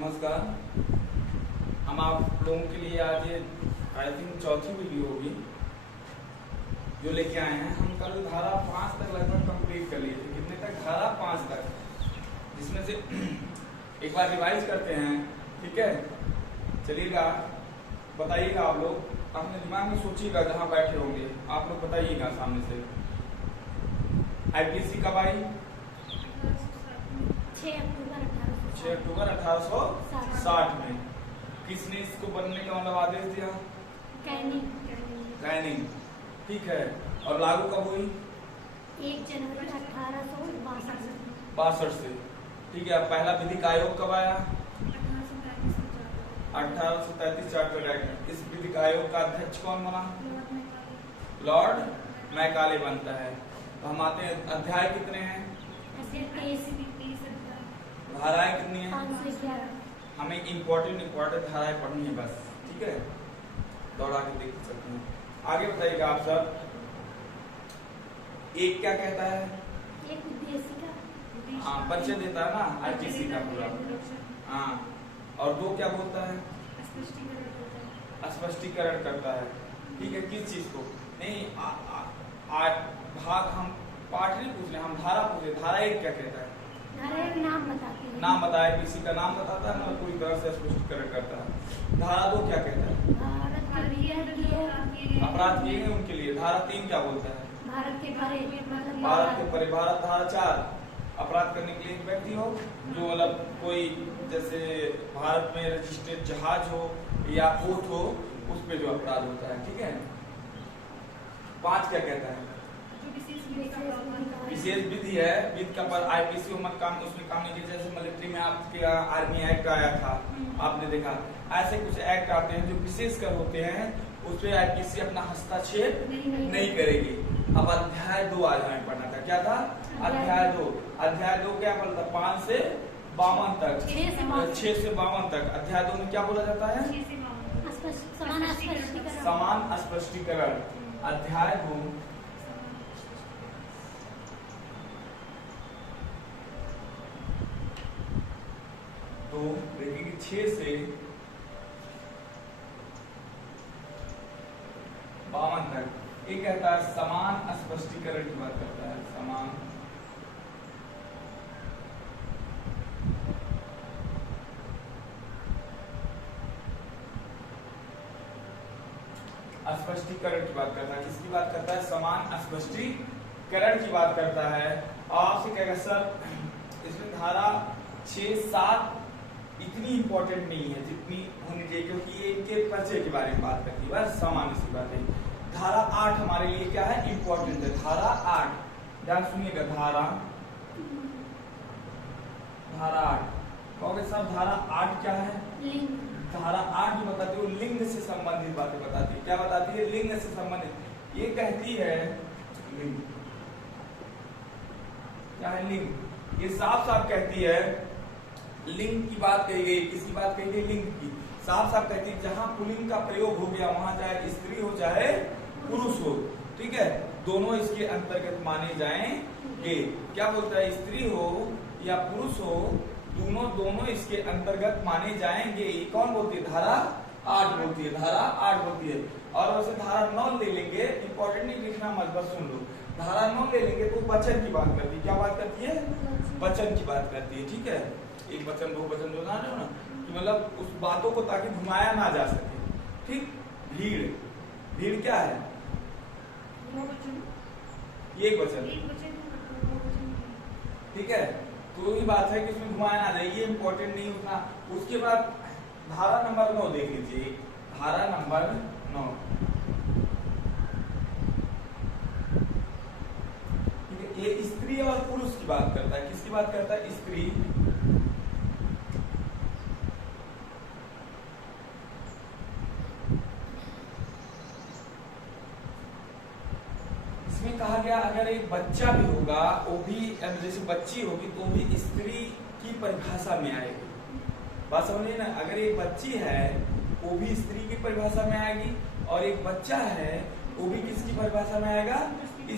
नमस्कार। हम आप लोगों के लिए आज ये आई थिंक चौथी वीडियो होगी जो लेके आए हैं। हम कल धारा 5 तक लगभग कंप्लीट कर लिए थे। कितने तक? धारा 5 तक, जिसमें से एक बार रिवाइज करते हैं। ठीक है, चलिएगा, बताइएगा। आप लोग अपने दिमाग में सोचिएगा, जहां बैठे होंगे आप लोग बताइएगा सामने से। आईपीसी कब आई? 6 अक्टूबर 1860 में। किसने इसको बनने का मतलब आदेश दिया? कैनिंग। ठीक है, और लागू कब हुई? 1 जनवरी 1862 से। ठीक है, पहला विधिक आयोग कब आया? 1833 चार्टर एक्ट। इस विधिक आयोग का अध्यक्ष कौन बना? लॉर्ड मैकाले बनता है। तो हम आते हैं, अध्याय कितने हैं? धाराएं कितनी है? 511। हमें इम्पोर्टेंट धाराएं पढ़नी है बस। ठीक है, दौड़ा के देख सकते हैं। आगे बताइएगा आप सब। एक क्या कहता है? एक उद्देशिका। हाँ, परिचय देता है ना आईपीसी का पूरा। हाँ, और 2 क्या बोलता है? स्पष्टीकरण करता है। ठीक है, किस चीज को? नहीं, भाग हम पाठ नहीं पूछ रहे, हम धारा पूछ रहे। धारा 1 क्या कहता है? धारा 1 नाम बताती है। नाम बताया, किसी का नाम बताता है, मतलब पूरी तरह से स्पष्टीकरण करता है। धारा 2 क्या कहता है? अपराध किए गए उनके लिए। धारा 3 क्या बोलता है? भारत के परे, मतलब भारत के परे। भारत धारा 4 अपराध करने के लिए एक व्यक्ति हो जो मतलब कोई जैसे भारत में रजिस्टर्ड जहाज हो या बोट हो, उस पे जो अपराध होता है। ठीक है। 5 क्या कहता है? विशेष विधि है। विधि का पर आईपीसी उसमें काम नहीं किया। जैसे मिलिट्री में आपके आर्मी एक्ट आया था, आपने देखा। ऐसे कुछ एक्ट आते हैं जो विशेषकर होते हैं, उस पे आईपीसी अपना हस्तक्षेप नहीं करेगी। अब अध्याय 2 आज हमें पढ़ना था। क्या था? अध्याय 2। अध्याय 2 क्या बोलता? 5 से 52 तक। 6 से 52 तक। अध्याय 2 में क्या बोला जाता है? समान स्पष्टीकरण। अध्याय 2 तो देखिए 6 से 52 तक। ये कहता है समान स्पष्टीकरण की बात करता है। समान स्पष्टीकरण की बात करता है। किसकी बात करता है? समान स्पष्टीकरण की बात करता है। आपसे कहेगा सर इसमें धारा 6, 7 इतनी इंपॉर्टेंट नहीं है जितनी होनी चाहिए, क्योंकि ये इनके परिचय के बारे में बात करती है, बस सामान्य सी बात है। धारा 8 हमारे लिए क्या है? इंपॉर्टेंट है। धारा 8, ध्यान सुनिएगा। धारा 8 कहोगे सर धारा 8 क्या है? लिंग। धारा 8 जो बताती है वो लिंग से संबंधित बातें बताती है। क्या बताती है? लिंग से संबंधित। ये कहती है लिंग क्या है? लिंग। ये साफ साफ कहती है, लिंग की बात कही गई। किसकी बात कही गई? लिंग की। साफ साफ कहती है जहां पुल्लिंग का प्रयोग हो गया वहां चाहे स्त्री हो चाहे पुरुष हो, ठीक है, दोनों इसके अंतर्गत माने जाएंगे। क्या बोलता है? स्त्री हो या पुरुष हो, दोनों इसके अंतर्गत माने जाएंगे। ये कौन बोलती है? धारा 8 बोलती है। धारा 8 बोलती है। और वैसे धारा 9 ले लेंगे, इंपॉर्टेंट नहीं लिखना मत, बस सुन लो। धारा 9 ले लेंगे तो वचन की बात करती है। क्या बात करती है? वचन की बात करती है। ठीक है, एक वचन 2 वचन जो जान रहे हो ना, कि मतलब उस बातों को ताकि घुमाया ना जा सके। ठीक। भीड़ क्या है? ये एक वचन। ठीक है, तो ये बात है कि इसमें घुमाया ना जाए, ये इंपॉर्टेंट नहीं उतना। उसके बाद धारा नंबर 9 देख लीजिए। धारा नंबर 9, ठीक है, ये स्त्री और पुरुष की बात करता है। किसकी बात करता है? स्त्री। इसमें कहा गया अगर एक बच्चा भी होगा, वो भी जैसे बच्ची होगी तो भी स्त्री की परिभाषा में आएगी। बात समझिए ना। अगर एक बच्ची है वो भी स्त्री की परिभाषा में आएगी, और एक बच्चा है वो भी किसकी परिभाषा में आएगा?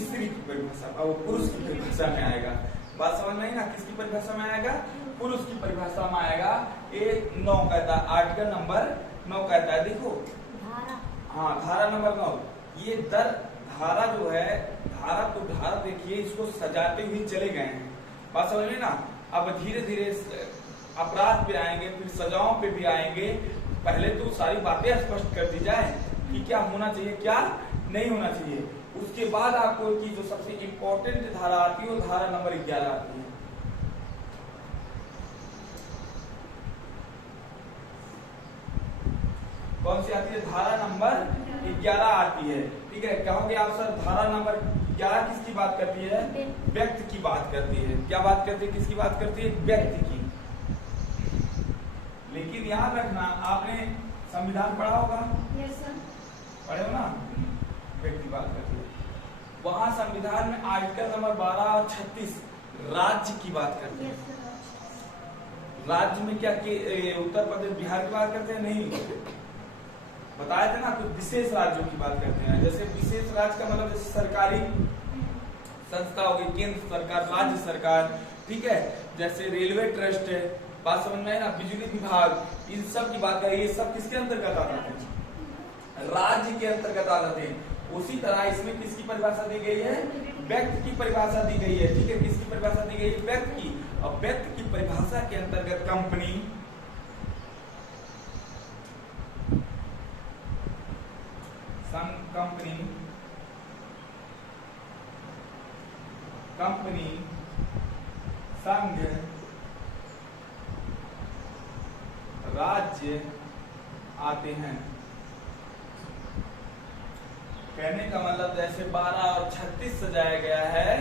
स्त्री की परिभाषा, वो पुरुष की परिभाषा में आएगा। बात समझ में आई ना? किसकी परिभाषा में आएगा? पुरुष की परिभाषा में आएगा। ये 9 कहता है, आर्टिकल नंबर 9 कहता है, देखो धारा। हाँ, धारा नंबर 9। ये धारा जो है, धारा देखिए, इसको सजाते हुए चले गए हैं। बात समझ में ना? अब धीरे धीरे अपराध पे आएंगे, फिर सजाओं पे भी आएंगे। पहले तो सारी बातें स्पष्ट कर दी जाए कि क्या होना चाहिए, क्या नहीं होना चाहिए। उसके बाद आपको की जो सबसे इम्पोर्टेंट धारा आती है वो धारा नंबर 11 आती है। कौन सी आती है? धारा नंबर 11 आती है। ठीक है, कहोगे आप सर धारा नंबर 11 किसकी बात करती है? व्यक्ति की बात करती है। क्या बात करती है? किसकी बात करती है? व्यक्ति की। लेकिन याद रखना, आपने संविधान पढ़ा होगा? Yes sir. पढ़े हो ना? व्यक्ति बात करती है। वहां संविधान में आर्टिकल नंबर 12 और 36 राज्य की बात करते हैं। Yes sir. राज्य में क्या उत्तर प्रदेश बिहार की बात करते हैं? नहीं, बताया था ना, तो विशेष राज्यों की बात करते हैं। जैसे विशेष राज्य का मतलब जैसे सरकारी संस्था हो गई, केंद्र सरकार, राज्य सरकार, ठीक है, जैसे रेलवे ट्रस्ट है, बात समझ में है ना, बिजली विभाग, इन सब की बात करें, ये सब किसके अंतर्गत आते हैं? राज्य के अंतर्गत आते हैं। उसी तरह इसमें किसकी परिभाषा दी गई है? व्यक्ति की परिभाषा दी गई है। ठीक है, किसकी परिभाषा दी गई है? व्यक्ति की। और व्यक्ति की परिभाषा के अंतर्गत कंपनी, कंपनी, संघ, राज्य आते हैं। कहने का मतलब जैसे 12 और 36 सजाया गया है,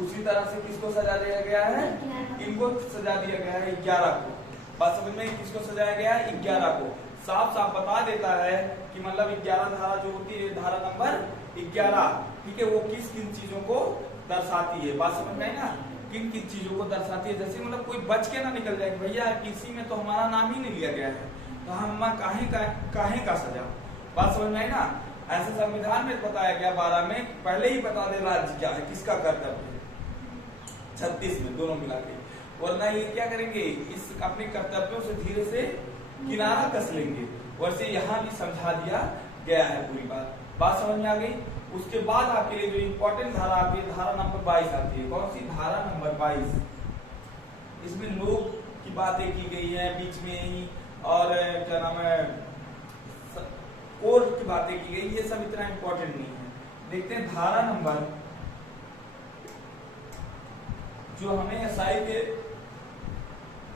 उसी तरह से किसको सजा दिया गया है? इनको सजा दिया गया है 11 को। बात समझ में? किसको सजाया गया है? 11 को। साफ साफ बता देता है कि मतलब 11 धारा जो होती है, धारा नंबर 11, ठीक है, वो किस किन चीजों को दर्शाती है। बात समझ में आई ना? किन किन चीजों को दर्शाती है। जैसे मतलब कोई बच के ना निकल जाए, भैया किसी में तो हमारा नाम ही नहीं लिया गया है, तो हम काहे का सजा। बात समझ में आई ना? ऐसे संविधान में बताया गया 12 में, पहले ही बता दे राज्य क्या है, किसका कर्तव्य है। 36 में दोनों मिला के, वरना ये क्या करेंगे, इस अपने कर्तव्यों से धीरे से किनारा कस लेंगे। वैसे यहाँ भी समझा दिया गया है पूरी बात। बात समझ में आ गई? उसके बाद आपके लिए जो इम्पोर्टेंट धारा आती है, धारा नंबर 22 आती है। कौन सी? धारा नंबर 22। इसमें लोग की बातें की गई है बीच में ही, और क्या नाम है, कोर्ट की बातें की गई। ये सब इतना इम्पोर्टेंट नहीं है। देखते हैं धारा नंबर, जो हमें एसआई के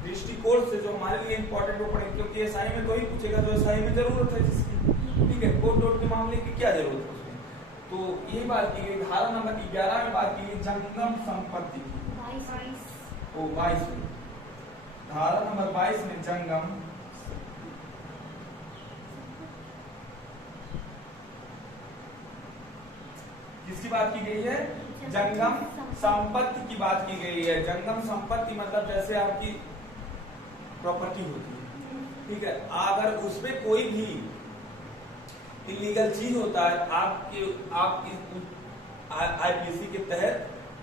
दृष्टिकोण से जो हमारे लिए इम्पोर्टेंट वो पड़े, क्योंकि एसआई में कोई पूछेगा तो एसआई में जरूरत है जिसकी, ठीक है, कोर्ट वोट के मामले की क्या जरूरत है उसमें। तो ये बात की गई। धारा नंबर 11 में बात की गई जंगम संपत्ति की। 22 में, धारा नंबर 22 में जंगम किसकी बात की गई है? जंगम संपत्ति की बात की गई है। जंगम संपत्ति मतलब जैसे आपकी प्रॉपर्टी होती है, ठीक है, अगर उसमें कोई भी इलीगल चीज होता है, आपकी आईपीसी के तहत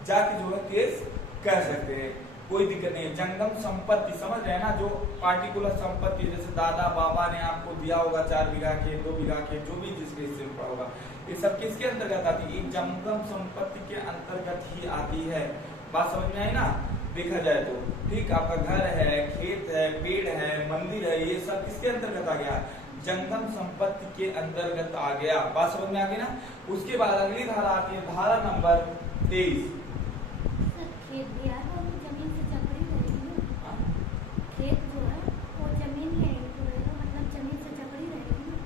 जाके जो है केस कर सकते हैं, कोई दिक्कत नहीं है। जंगम संपत्ति समझ रहे हैं ना, जो पार्टिकुलर संपत्ति, जैसे दादा बाबा ने आपको दिया होगा 4 बीघा के, 2 बीघा के, जो भी जिसके हिस्से में पड़ा होगा, ये सब किसके अंतर्गत आती है? एक जंगम संपत्ति के अंतर्गत ही आती है। बात समझ में आई ना? देखा जाए तो, ठीक, आपका घर है, खेत है, पेड़ है, मंदिर है, ये सब किसके अंतर्गत आ गया? जंगम संपत्ति के अंतर्गत आ गया। बात समझ में आ गई ना? उसके बाद अगली धारा आती है, धारा नंबर 23। खेत भी है तो जमीन से जकड़ी रहेगी ना? खेत जो है वो जमीन ही रहेगा, मतलब जमीन से जकड़ी रहेगी ना?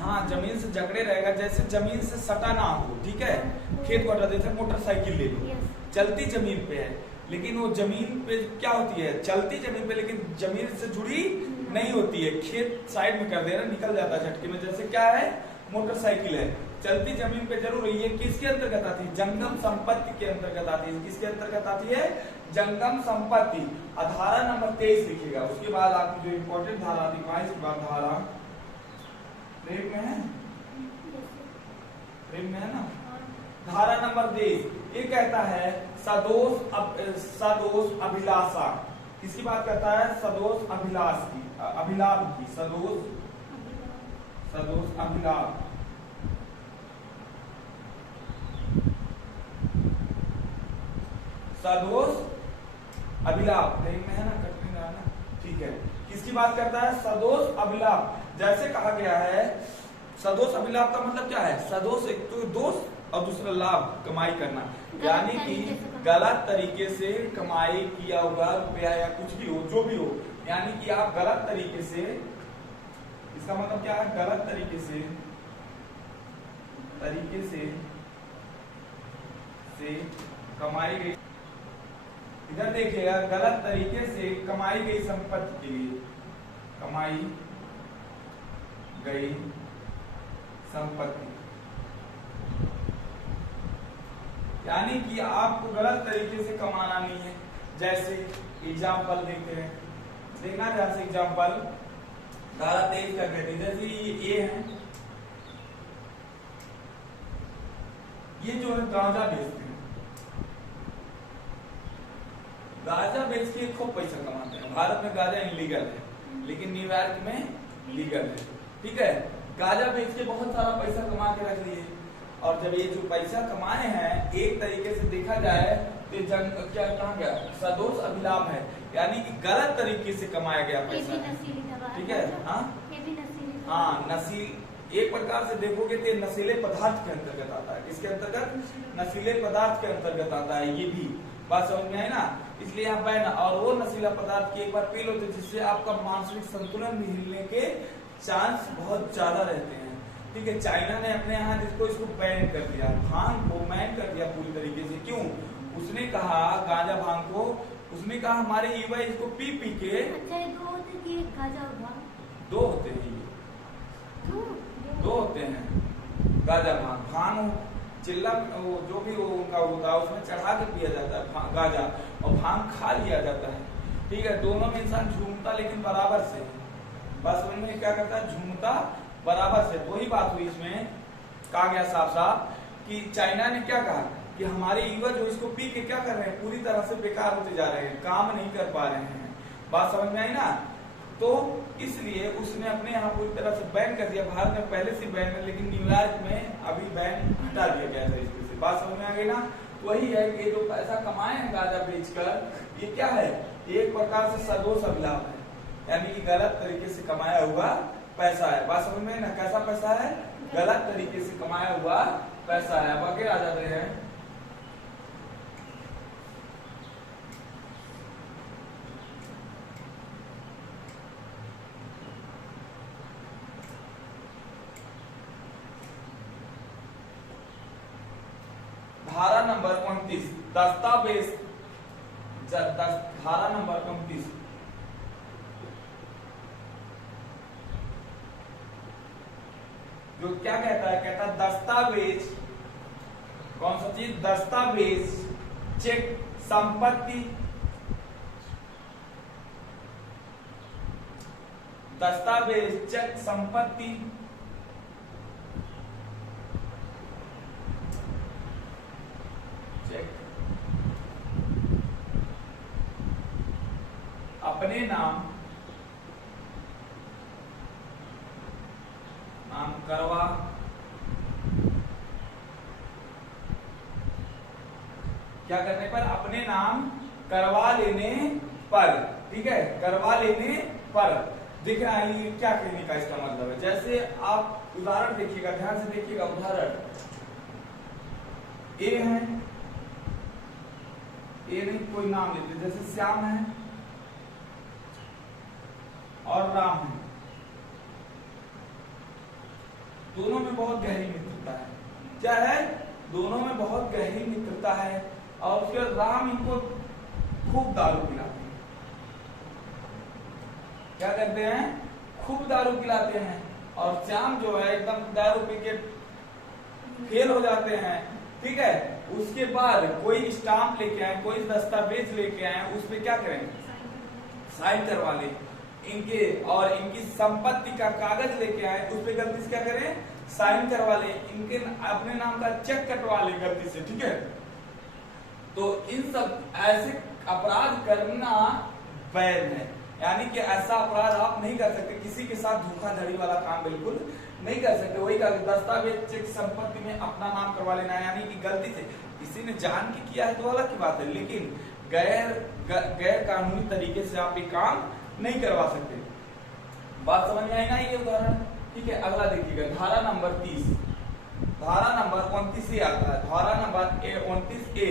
हाँ, जमीन से जकड़े रहेगा, जैसे जमीन से सटा ना हो, ठीक है। खेत को हटा देते, मोटरसाइकिल ले लो, चलती जमीन पे है, लेकिन वो जमीन पे क्या होती है? चलती जमीन पे, लेकिन जमीन से जुड़ी नहीं होती है। खेत साइड में कर देना, निकल जाता है झटके में। जैसे क्या है? मोटरसाइकिल है, चलती जमीन पे जरूर है। ये किसके अंतर्गत आती है? जंगम संपत्ति के अंतर्गत आती है। किसके अंतर्गत आती है? जंगम संपत्ति। धारा नंबर 23 लिखिएगा। उसके बाद आपकी जो इम्पोर्टेंट धारा आती है, 22 के बाद धारा प्रेम में है, प्रेम में है ना, धारा नंबर 23 ये कहता है सदोष अभिलाषा, किसकी बात करता है? सदोष अभिलाष की, अभिलाभ की, सदोष अभिलाभ। सदोष अभिलाभ नहीं में है ना, कट नहीं रहा ना, ठीक है। किसकी बात करता है? सदोष अभिलाभ। जैसे कहा गया है सदोष अभिलाभ का मतलब क्या है? सदोष एक तो दोष और दूसरा लाभ, कमाई करना, यानी कि गलत तरीके से कमाई किया हुआ रुपया या कुछ भी हो, जो भी हो, यानी कि आप गलत तरीके से, इसका मतलब क्या है? गलत तरीके से कमाई गई, इधर देखिएगा, गलत तरीके से कमाई गई संपत्ति के लिए, कमाई गई संपत्ति, यानी कि आपको गलत तरीके से कमाना नहीं है। जैसे एग्जाम्पल देखते हैं, देखना जैसे एग्जाम्पल धारा 23 का कहते हैं, जैसे ये है, ये जो है गांजा बेचते हैं, गांजा बेच के खूब पैसा कमाते हैं। भारत में गांजा इनलीगल है, लेकिन न्यूयॉर्क में लीगल है, ठीक है। गांजा बेच के बहुत सारा पैसा कमा के रख लिए, और जब ये जो पैसा कमाए हैं एक तरीके से देखा जाए तो क्या कहा गया? सदोष अभिलाभ है, यानी कि गलत तरीके से कमाया गया पैसा, ठीक है। हाँ, नशील, एक प्रकार से देखोगे तो नशीले पदार्थ के अंतर्गत आता है। इसके अंतर्गत नशीले पदार्थ के अंतर्गत आता है, ये भी बात समझ में आई ना। इसलिए आप बैन, और वो नशीला पदार्थ की एक बार पी लो तो जिससे आपका मानसिक संतुलन भी हिलने के चांस बहुत ज्यादा रहते हैं, ठीक है। चाइना ने अपने यहाँ इसको बैन कर दिया, भांग को बैन कर दिया पूरी तरीके से। क्यों? उसने कहा गांजा भांग को, उसने कहा हमारे युवा इसको पी के, अच्छा दो होते कि गांजा भांग? दो होते हैं ये, दो होते हैं। गांजा भांग चिल्ला जो भी वो उनका होता है उसमें चढ़ा के पिया जाता है गांजा, और भांग खा लिया जाता है, ठीक है। दोनों में इंसान झूमता लेकिन बराबर से, बस समझ में क्या करता है? झूमता बराबर से। वही बात हुई, इसमें कहा गया साफ साफ कि चाइना ने क्या कहा कि हमारे युवा जो इसको पी के क्या कर रहे हैं, पूरी तरह से बेकार होते जा रहे हैं, काम नहीं कर पा रहे हैं। बात समझ में आई ना। तो इसलिए उसने अपने यहाँ पूरी तरह से बैन कर दिया। भारत में पहले से बैन है, लेकिन न्यूयॉर्क में अभी बैन हटा दिया गया था इसमें से। बात समझ में आ गई ना। तो वही है कि जो पैसा कमाए हैं गांजा बेचकर, ये क्या है? एक प्रकार से सदोष अभिलाभ है, यानी कि गलत तरीके से कमाया हुआ पैसा है। बात समझ में ना, कैसा पैसा है? गलत तरीके से कमाया हुआ पैसा है। अब आगे आ जाते हैं, धारा नंबर 29 दस्तावेज, धारा नंबर 29 जो क्या कहता है? कहता है दस्तावेज, कौन सा चीज? दस्तावेज, चेक, संपत्ति, दस्तावेज, चेक, संपत्ति, चेक अपने नाम करवा क्या करने पर? अपने नाम करवा लेने पर, ठीक है, करवा लेने पर। दिख रहा है ये क्या कहने का इसका मतलब है? जैसे आप उदाहरण देखिएगा, ध्यान से देखिएगा उदाहरण। ए है, ए नहीं कोई नाम लेते, जैसे श्याम है और राम है, दोनों में बहुत गहरी मित्रता है। क्या है? दोनों में बहुत गहरी मित्रता है। और उसके बाद राम इनको खूब दारू पिलाते हैं। क्या करते हैं? खूब दारू पिलाते हैं। और श्याम जो है एकदम दारू पी के फेल हो जाते हैं, ठीक है। उसके बाद कोई स्टाम्प लेके आए, कोई दस्तावेज लेके आए, उस पर क्या करें? साइन करवा ले इनके, और इनकी संपत्ति का कागज लेके आए, उस पर गलती से क्या करें? साइन करवा ले, इनके अपने नाम का चेक कटवा ले गलती से, ठीक है। तो इन सब ऐसे अपराध करना वैध है, यानी कि ऐसा अपराध आप नहीं कर सकते, किसी के साथ धोखाधड़ी वाला काम बिल्कुल नहीं कर सकते। वही का दस्तावेज चेक संपत्ति में अपना नाम करवा लेना, यानी कि गलती से किसी ने जान के किया है तो अलग की बात है, लेकिन गैर कानूनी तरीके से आप ये काम नहीं करवा सकते। बात समझ में आई ना ये उदाहरण, ठीक है। अगला देखिएगा धारा नंबर 30, धारा नंबर 29 से आता है, धारा नंबर 29A।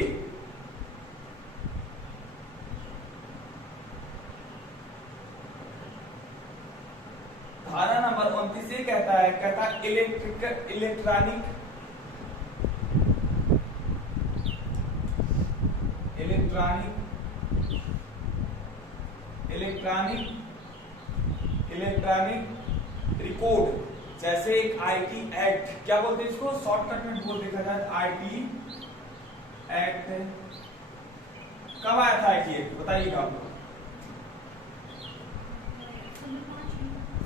धारा नंबर 29 कहता है इलेक्ट्रॉनिक रिकॉर्ड, जैसे एक आईटी एक्ट, क्या बोलते हैं इसको शॉर्टकट में बोल देखा जाए, आईटी एक्ट कब आया था? आईटी एक्ट बताइएगा आप लोग।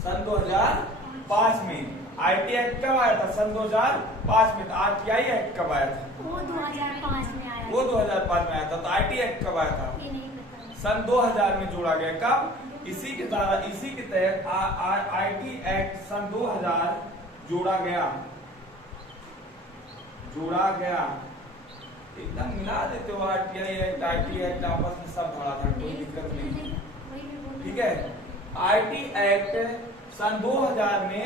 सन 2005 में। आईटी एक्ट कब आया था? सन 2005 में। आरटीआई एक्ट कब आया था? वो 2005 में आया। वो 2005 में आया था। तो आईटी एक्ट कब आया था? ये नहीं पता। सन 2000 में जोड़ा गया। कब? इसी के तहत आईटी एक्ट सन 2000 जोड़ा गया एकदम मिला देते हो आरटीआई एक्ट आईटी एक्ट आपस में सब भरा था, कोई दिक्कत नहीं, ठीक है। आईटी एक्ट सन 2000 में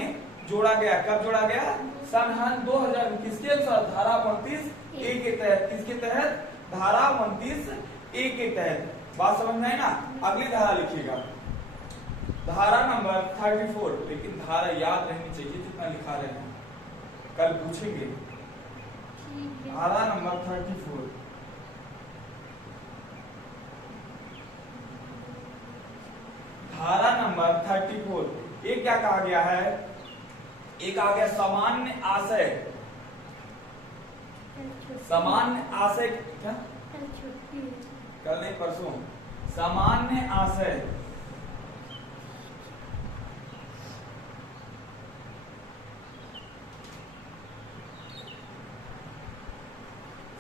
जोड़ा गया। कब जोड़ा गया? सन 2000 में। किसके अनुसार? धारा 29A के तहत। किसके तहत? धारा 29A के तहत। बात समझ में आई ना? अगली धारा लिखिएगा, धारा नंबर 34। लेकिन धारा याद रहनी चाहिए जितना लिखा रहे हैं, कल पूछेंगे। धारा नंबर 34, धारा नंबर 34। ये क्या कहा गया है? एक आ गया सामान्य आशय। सामान्य आशय क्या? कल नहीं परसों। सामान्य आशय,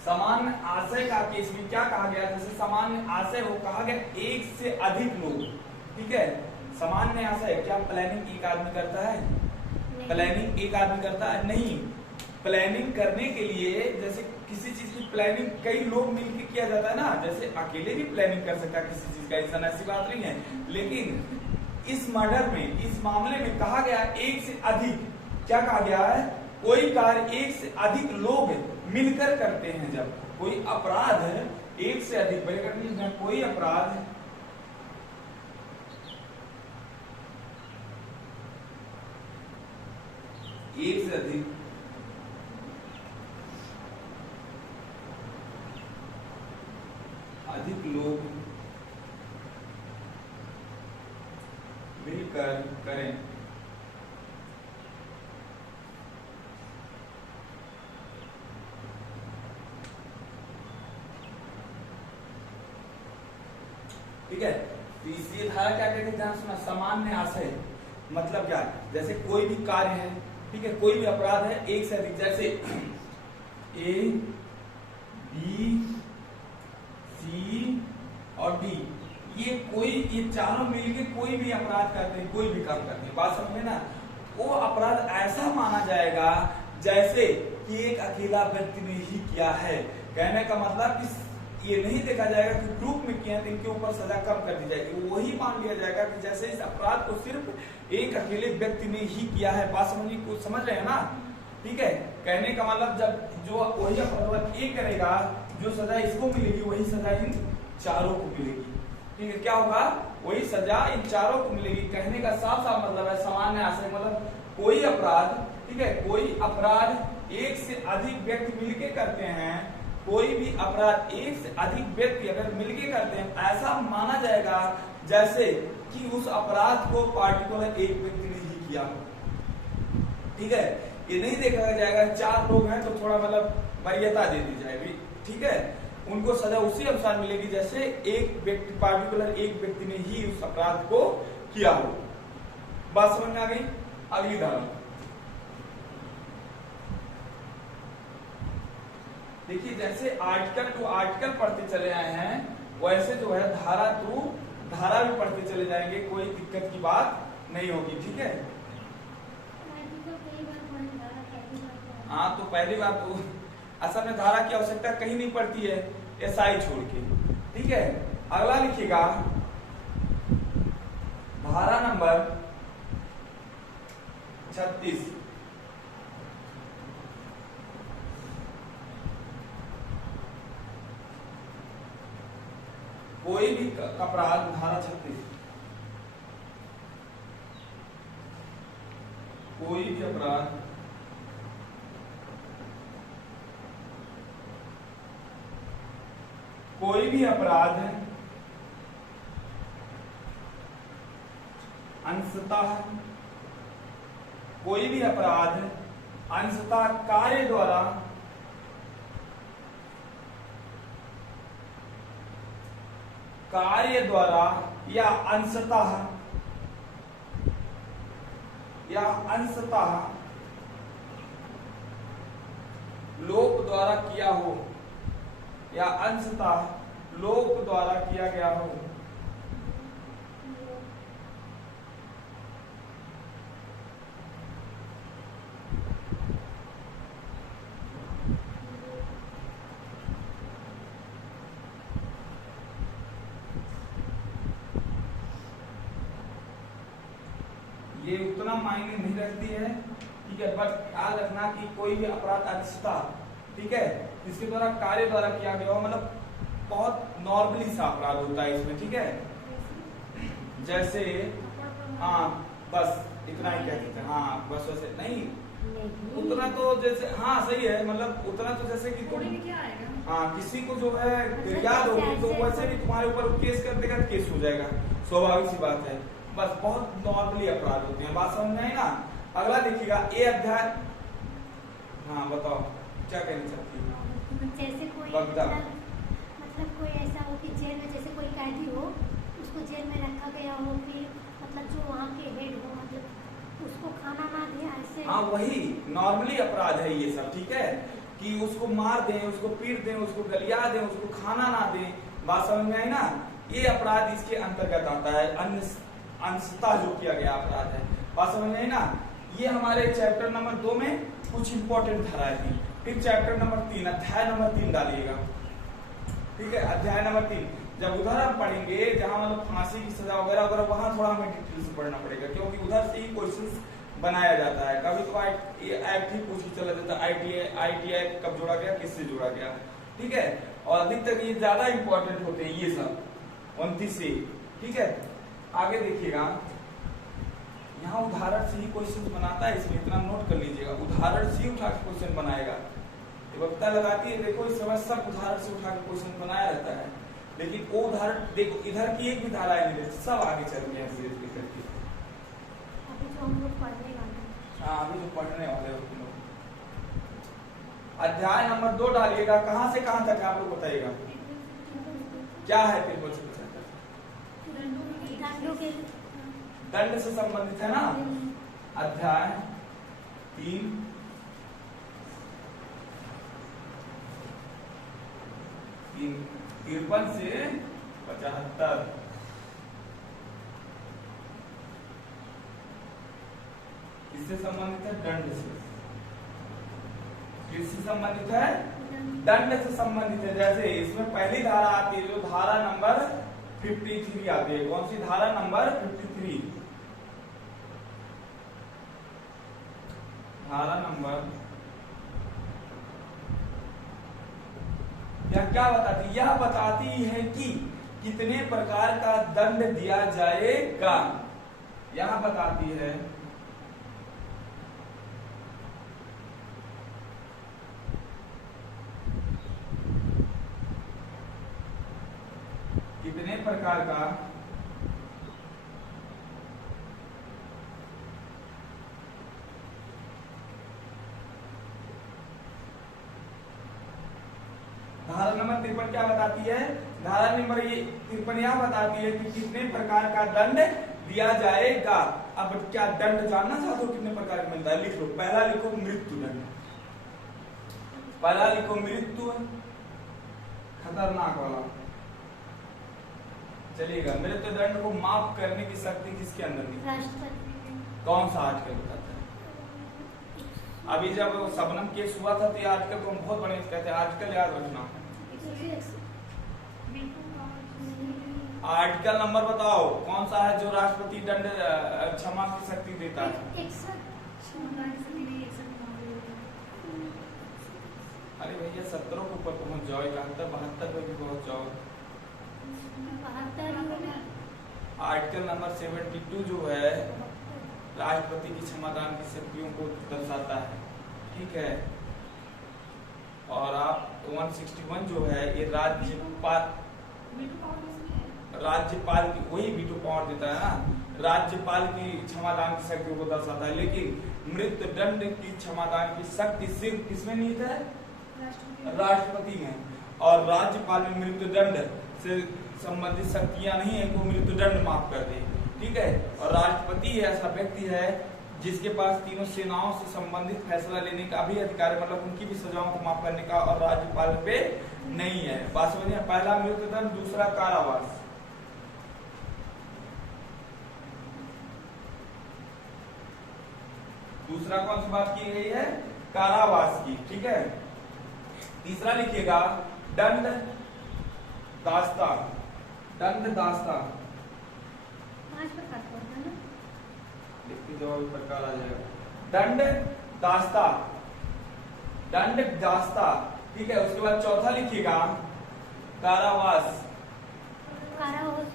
सामान्य आशय का केस में क्या कहा गया? जैसे सामान्य आशय हो, कहा गया एक से अधिक लोग, ठीक है। सामान्य आशय क्या प्लानिंग एक आदमी करता है? प्लानिंग एक आदमी करता है? नहीं। प्लानिंग करने के लिए जैसे किसी चीज की प्लानिंग कई लोग मिलकर किया जाता है ना, जैसे अकेले भी प्लानिंग कर सकता है किसी चीज का, ऐसा ऐसी बात नहीं है। लेकिन इस मर्डर में, इस मामले में कहा गया एक से अधिक। क्या कहा गया है? कोई कार्य एक से अधिक लोग मिलकर करते हैं। जब कोई अपराध है एक से अधिक, कोई अपराध एक से अधिक लोग मिलकर करें, ठीक है। तो इसी धारा क्या कहते हैं? ध्यान सुना, सामान्य आशय मतलब क्या? जैसे कोई भी कार्य है, ठीक है, कोई भी अपराध है एक से अधिक, जैसे A, B, C और D, ये चारों मिलके कोई भी अपराध करते हैं, कोई भी काम करते हैं। बात समझे ना? वो अपराध ऐसा माना जाएगा जैसे कि एक अकेला व्यक्ति ने ही किया है। कहने का मतलब कि ये नहीं देखा जाएगा कि ग्रुप में किया है तो इनके ऊपर सजा कम कर दी जाएगी। वही मान लिया जाएगा कि जैसे इस अपराध को सिर्फ एक अकेले व्यक्ति ने ही किया है। बात समझ रहे हैं ना? ठीक है। कहने का मतलब जब जो वही अपराध एक करेगा, जो सजा इसको मिलेगी वही सजा इन चारों को मिलेगी। ठीक है, क्या होगा? वही सजा इन चारों को मिलेगी। कहने का साफ साफ मतलब है सामान्य आशय मतलब कोई अपराध, ठीक है, कोई अपराध एक से अधिक व्यक्ति मिलके करते हैं, कोई भी अपराध एक से अधिक व्यक्ति अगर मिलके करते हैं, ऐसा माना जाएगा जैसे कि उस अपराध को पार्टिकुलर एक व्यक्ति ने ही किया। ठीक है, ये नहीं देखा जाएगा चार लोग हैं तो थोड़ा मतलब वरीयता दे दी जाएगी। ठीक है, उनको सजा उसी अनुसार मिलेगी जैसे एक व्यक्ति, पार्टिकुलर एक व्यक्ति ने ही उस अपराध को किया हो। बात समझ में आ गई? अगली धारा देखिए जैसे आर्टिकल टू आर्टिकल पढ़ते चले आए हैं वैसे जो है धारा टू धारा भी पढ़ते चले जाएंगे, कोई दिक्कत की बात नहीं होगी, ठीक है। हाँ तो पहली बात तो असल में धारा की आवश्यकता कहीं नहीं पड़ती है एसआई छोड़ के, ठीक है। अगला लिखिएगा धारा नंबर 36। कोई भी अपराध, धारा 36, कोई भी अपराध अंशतः, कोई भी अपराध अंशतः कार्य द्वारा या अंशतः लोक द्वारा किया हो या अंशतः लोक द्वारा किया गया हो, ये उतना मायने नहीं रखती है, ठीक है। बट ख्याल रखना कि कोई भी अपराध अंशतः, ठीक है, इसके द्वारा कार्य द्वारा किया गया हो, मतलब बहुत नॉर्मली सा अपराध होता है इसमें, ठीक है। जैसे हाँ बस इतना ही कह देते हैं, हाँ बस वैसे नहीं उतना तो जैसे, हाँ सही है, मतलब उतना तो जैसे कि तुम हाँ किसी को जो है याद होगी तो वैसे भी तुम्हारे ऊपर केस कर देगा, केस हो जाएगा, स्वाभाविक सी बात है। बस बहुत नॉर्मली अपराध होते हैं, बात समझ में आई ना। अगला देखिएगा ए अध्याय, हाँ बताओ क्या कहना चाहती है। जैसे कोई मतलब कोई ऐसा हो कि जेल में जैसे कोई कैदी हो, उसको जेल में रखा गया हो, फिर मतलब जो वहाँ के हेड हो मतलब उसको खाना ना दे, ऐसे हाँ वही नॉर्मली अपराध है ये सब, ठीक है, कि उसको मार दें, उसको पीट दें, उसको गलिया दें, उसको खाना ना दें, बात समझ में आई ना। ये अपराध इसके अंतर्गत आता है, अंशतः जो किया गया अपराध है, बात समझ में आई ना। ये हमारे चैप्टर नंबर 2 में कुछ इंपॉर्टेंट धाराएं थी। फिर चैप्टर नंबर 3 अध्याय नंबर 3 डालिएगा, ठीक है। अध्याय नंबर 3 जब उधर हम पढ़ेंगे जहां मतलब फांसी की सजा वगैरह वगैरह, वहां थोड़ा हमें डिटेल से पढ़ना पड़ेगा, क्योंकि उधर से ही क्वेश्चंस बनाया जाता है। कभी तो एक्ट ही पूछ के चला जाता है, ITI कब जोड़ा गया, किससे जोड़ा गया, ठीक है। और अधिकतर ये ज्यादा इंपॉर्टेंट होते हैं ये सब 29 से, ठीक है। आगे देखिएगा यहाँ उदाहरण से ही क्वेश्चन बनाता है, इसमें इतना नोट कर लीजिएगा, उदाहरण से ही उठा के क्वेश्चन बनाएगा। वक्ता लगाती है, देखो इस समय सब उदाहरण से उठा के क्वेश्चन बनाया रहता है, लेकिन वो उदाहरण देखो इधर की एक भी धारा नहीं, सब आगे चल गया करके। अभी जो हम लोग पढ़ने वाले हैं, हाँ अभी जो पढ़ने वाले हो तुम लोग, अध्याय नंबर 2 डालिएगा। कहाँ से कहाँ तक आप लोग बताइएगा क्या है फिर क्वेश्चन, दंड से संबंधित है ना। अध्याय 3 53 से 75 किससे संबंधित है, दंड से। किससे संबंधित है, दंड से संबंधित है। जैसे इसमें पहली धारा आती है जो धारा नंबर 53 आती है, कौन सी धारा नंबर 53, धारा नंबर यह क्या बताती है, यह बताती है कि कितने प्रकार का दंड दिया जाएगा, यह बताती है कितने प्रकार का धारा नंबर 53 क्या बताती है, धारा नंबर 53 यह बताती है कि कितने प्रकार का दंड दिया जाएगा। अब क्या दंड जानना चाहते हो कितने प्रकार का मिलता है, लिख लो। पहला लिखो मृत्यु दंड, पहला लिखो मृत्यु, खतरनाक वाला। चलिएगा, मृत्यु दंड को माफ करने की शक्ति किसके अंदर थी? राष्ट्रपति। कौन सा आर्टिकल बताता है? अभी जब सबनम केस हुआ था तो ये आर्टिकल को हम बहुत बड़े कहते हैं, आर्टिकल याद रखना। आर्टिकल नंबर बताओ कौन सा है जो राष्ट्रपति दंड क्षमा की शक्ति देता है? अरे भैया 17 के ऊपर पहुंच जाओ, 71 72 पे भी पहुंच जाओ। आर्टिकल नंबर 72 जो है राष्ट्रपति की क्षमादान की शक्तियों को दर्शाता है, ठीक है। और आप 161 जो है ये राज्यपाल की, वही वीटो पावर देता है ना, राज्यपाल की क्षमादान की शक्तियों को दर्शाता है। लेकिन मृत्यु दंड की क्षमादान की शक्ति सिर्फ किसमें निहित है? राष्ट्रपति में। और राज्यपाल में मृत्यु दंड से संबंधित शक्तियां नहीं है को मृत्यु दंड माफ कर दे, ठीक है। और राष्ट्रपति ऐसा व्यक्ति है जिसके पास तीनों सेनाओं से संबंधित फैसला लेने का भी अधिकार है, मतलब उनकी भी सजाओं को माफ करने का, और राज्यपाल पे नहीं है। बात समझिए, पहला मृत्यु दंड, दूसरा कारावास। दूसरा कौन सी बात की गई है? कारावास की, ठीक है। तीसरा लिखिएगा दंड दास्ता। दंड दास्ता 5 प्रकार का होता है ना, लिखते जाओ, प्रकार आ जाएगा। दंड दास्ता, दंड दास्ता, ठीक है। उसके बाद चौथा लिखिएगा कारावास। कारावास।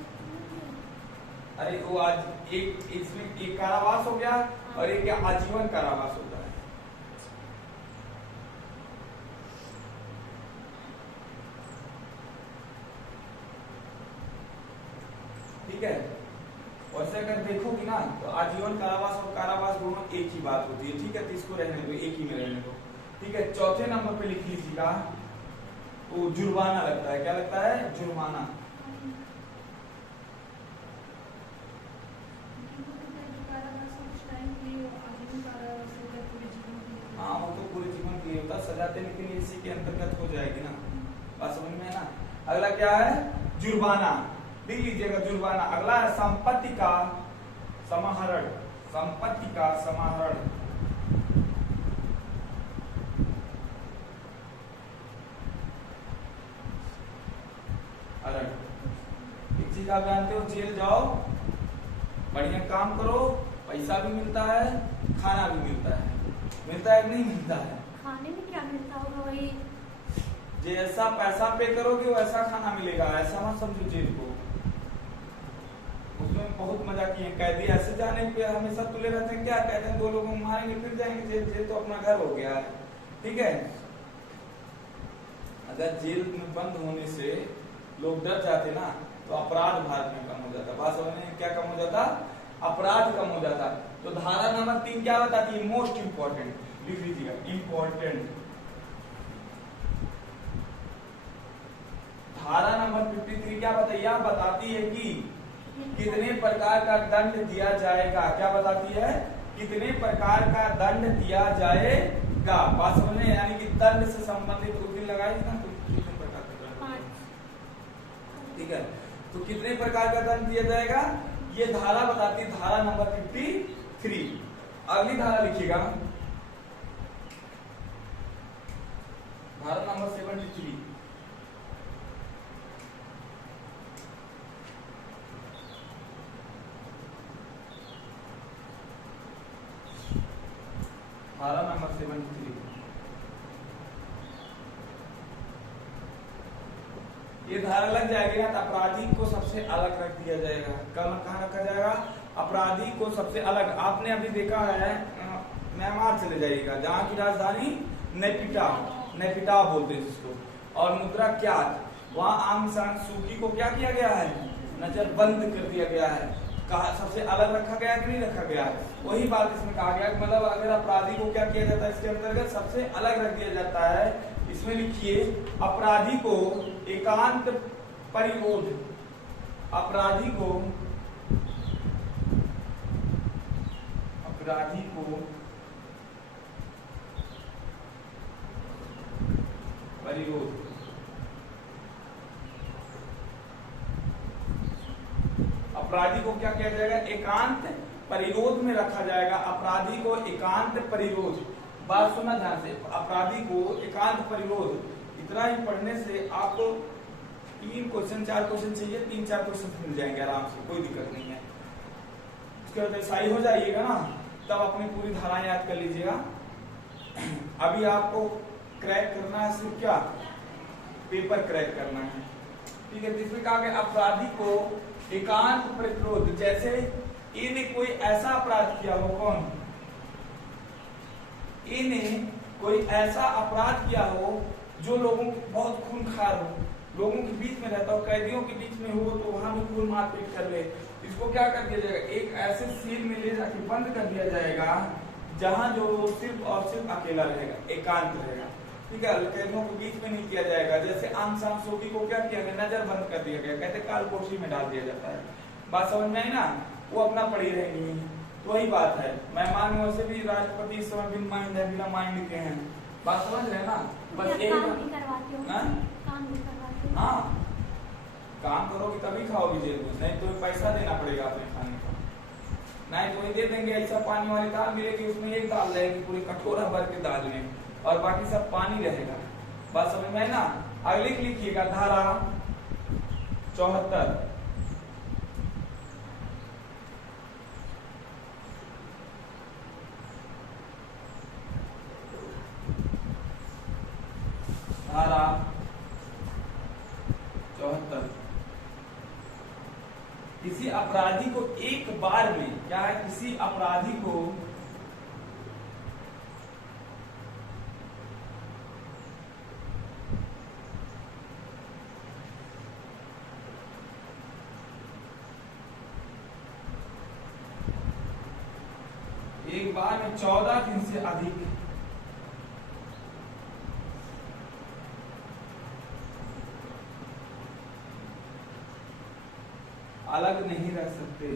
अरे वो आज एक इसमें एक कारावास हो गया और एक आजीवन कारावास होता है। ठीक है। वैसे अगर देखोगी ना तो आजीवन कारावास और कारावास दोनों एक ही बात होती है, ठीक है। तो इसको रहने दो, एक ही में रहने दो, ठीक है। चौथे नंबर पे लिख लीजिएगा वो जुर्माना लगता है। क्या लगता है? जुर्माना। हाँ, वो तो पूरे जीवन के लिए होता, सजा देने के लिए इसी के अंतर्गत हो जाएगी ना, बात समझ में है ना। अगला क्या है? जुर्माना, लिख लीजिएगा जुर्माना। अगला है संपत्ति का समाहरण। संपत्ति का समाहरण, एक चीज आप जानते हो, जेल जाओ, बढ़िया काम करो, पैसा भी मिलता है, खाना भी मिलता है। मिलता है कि नहीं मिलता है? खाने में क्या मिलता होगा? वही जैसा पैसा पे करोगे वैसा खाना मिलेगा, ऐसा मत समझो जेल को। उसमें बहुत मजा किए, कैदी ऐसे जाने पे हमेशा तुले रहते हैं, क्या कहते हैं, 2 लोगों को मारेंगे फिर जाएंगे जेल। जेल तो अपना घर हो गया है, ठीक है। अगर जेल में बंद होने से लोग डर जाते ना तो अपराध भारत में कम हो जाता। बात समझ में, क्या कम हो जाता? अपराध कम हो जाता। तो धारा नंबर 3 क्या बताती है? मोस्ट इंपॉर्टेंट, लिख लीजिएगा इंपॉर्टेंट। धारा नंबर 53 क्या बताइए? बताती है कि कितने प्रकार का दंड दिया जाएगा। क्या बताती है? कितने प्रकार का दंड दिया जाएगा। बात समझ में, यानी कि दंड से संबंधित उस दिन लगाई ना, तो कितने प्रकार का दंड, ठीक है। तो कितने प्रकार का दंड दिया जाएगा ये धारा बताती है, धारा नंबर 53। अगली धारा लिखिएगा धारा नंबर 73। धारा नंबर 73 ये धारा लग जाएगी ना तो अपराधी को सबसे अलग रख दिया जाएगा। कहाँ रखा जाएगा? अपराधी को सबसे अलग। आपने अभी देखा है, म्यांमार चले जाइएगा, जहाँ की राजधानी नेपिटा बोलते हैं जिसको, और मुद्रा क्या, वहाँ आंग सान सूकी को क्या किया गया है? नजरबंद कर दिया गया है। कहा सबसे अलग रखा गया कि नहीं रखा गया? वही बात इसमें कहा गया, मतलब अगर अपराधी को क्या किया जाता है इसके अंतर्गत? सबसे अलग रख दिया जाता है। इसमें लिखिए अपराधी को एकांत परिरोध, अपराधी को परिरोध। अपराधी को क्या किया जाएगा? एकांत परिरोध में रखा जाएगा। अपराधी को एकांत परिरोध, बात सुनना ध्यान से, अपराधी को एकांत परिरोध। इतना ही पढ़ने से आपको 3 क्वेश्चन 4 क्वेश्चन चाहिए, 3-4 क्वेश्चन मिल जाएंगे आराम से, कोई दिक्कत नहीं है। उसके बाद सही हो जाइएगा ना, तब अपनी पूरी धारा याद कर लीजिएगा। अभी आपको क्रैक करना है सिर्फ क्या? पेपर क्रैक करना है, ठीक है। इसमें कहा गया अपराधी को एकांत प्रतिरोध, जैसे ए ने कोई ऐसा अपराध किया हो, कौन? ए ने कोई ऐसा अपराध किया हो जो लोगों को बहुत खूनखार हो, लोगों के बीच में रहता हो, कैदियों के बीच में हो तो वहां भी खून मारपीट कर ले। इसको क्या कर दिया जाएगा? एक ऐसे सील में ले जाके बंद कर दिया जाएगा जहां जो सिर्फ और सिर्फ अकेला रहेगा, एकांत रहेगा, ठीक है। कैदियों के बीच में नहीं किया जाएगा। जैसे आंग सांग सोगी को क्या किया गया? नजर बंद कर दिया गया, कहते कालपोशी में डाल दिया जाता है। बात समझ में आई ना? वो अपना पड़ी रहेंगी, तो वही बात है। मेहमान वैसे भी राष्ट्रपति इस समय बिन माइंड है, बिना माइंड के हैं। बात समझ रहे हैं ना? बस एक हाँ, काम करोगे तभी खाओगे जेल में, नहीं तो पैसा देना पड़ेगा अपने खाने का। नहीं तो दे देंगे ऐसा पानी वाली दाल मिलेगी, उसमें एक दाल रहेगी पूरी कटोरा भर के दाल में, और बाकी सब पानी रहेगा। बात समझ में है ना? अगले लिखिएगा धारा 74। धारा 74 किसी अपराधी को एक बार में, क्या है? किसी अपराधी को एक बार में 14 दिन से अधिक अलग नहीं रख सकते।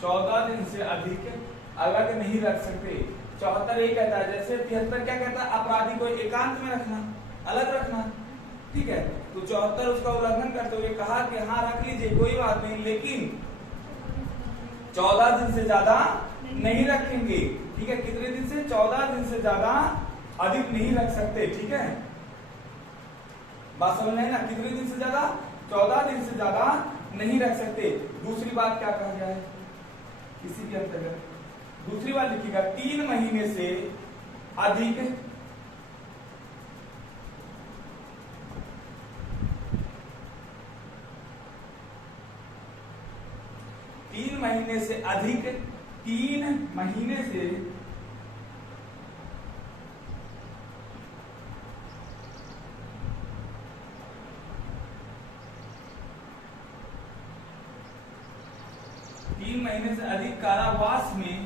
चौदह दिन से अधिक अलग नहीं रख सकते। 74 ये कहता है, जैसे 73 क्या कहता है? अपराधी को एकांत में रखना, अलग रखना, ठीक है। तो 74 उसका उल्लंघन करते हुए कहा कि हाँ रख लीजिए कोई बात नहीं, लेकिन 14 दिन से ज्यादा नहीं रखेंगे, ठीक है। कितने दिन से? 14 दिन से ज्यादा अधिक नहीं रख सकते, ठीक है। बात समझ में है ना? कितने दिन से ज्यादा? 14 दिन से ज्यादा नहीं रख सकते। दूसरी बात क्या कहा गया है किसी के अंतर्गत? दूसरी बात लिखिएगा 3 महीने से अधिक 3 महीने से अधिक 3 महीने से अधिक कारावास में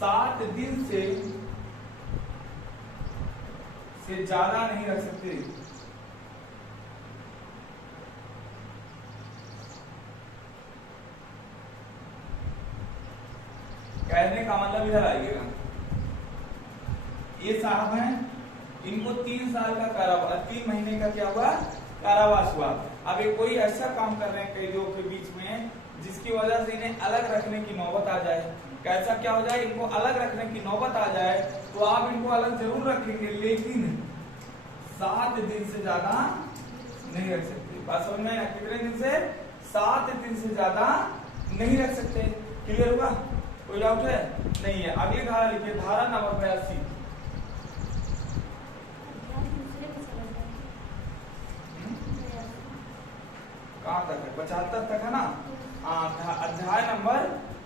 7 दिन से ज्यादा नहीं रख सकते। कहने का मतलब इधर आइएगा, ये साहब हैं, इनको 3 साल का कारावास, 3 महीने का क्या हुआ? कारावास हुआ। अब ये कोई ऐसा काम कर रहे हैं कैदियों के बीच में जिसकी वजह से इन्हें अलग रखने की नौबत आ जाए। कैसा क्या हो जाए? इनको अलग रखने की नौबत आ जाए तो आप इनको अलग जरूर रखेंगे, लेकिन 7 दिन से ज्यादा नहीं रख सकते। बात समझ में? कितने दिन से? 7 दिन से ज्यादा नहीं रख सकते। क्लियर हुआ? कोई डाउट है? नहीं है। अगली धारा लिखिए, धारा नंबर 82। कहाँ तक है? 75 तक है ना? अध्याय नंबर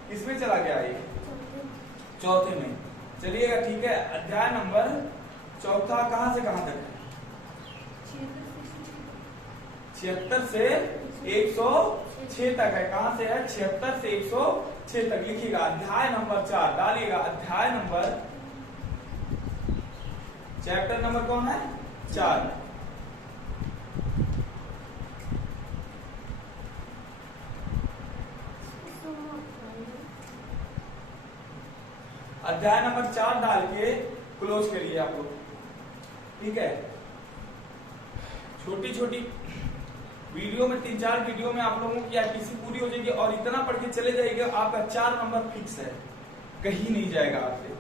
किसमें चला गया? ये चौथे में। चलिएगा, ठीक है। अध्याय नंबर चौथा कहाँ से कहाँ तक है? 76 से 106 तक है। कहाँ से है? 76 से 106 तक लिखिएगा। अध्याय नंबर 4 डालिएगा। अध्याय नंबर, चैप्टर नंबर कौन है? 4। अध्याय नंबर 4 डाल के क्लोज करिए आप लोग, ठीक है। छोटी छोटी वीडियो में 3-4 वीडियो में आप लोगों की आरटीसी पूरी हो जाएगी और इतना पढ़ के चले जाइएगा, आपका 4 नंबर फिक्स है, कहीं नहीं जाएगा आपसे।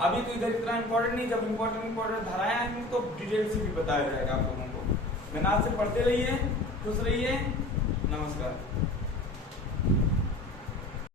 अभी तो इधर इतना इंपॉर्टेंट नहीं, जब इंपॉर्टेंट धाराएं आएंगी तो डिटेल से भी बताया जाएगा आप लोगों को। मेहनत से पढ़ते रहिए, खुश रहिए, नमस्कार।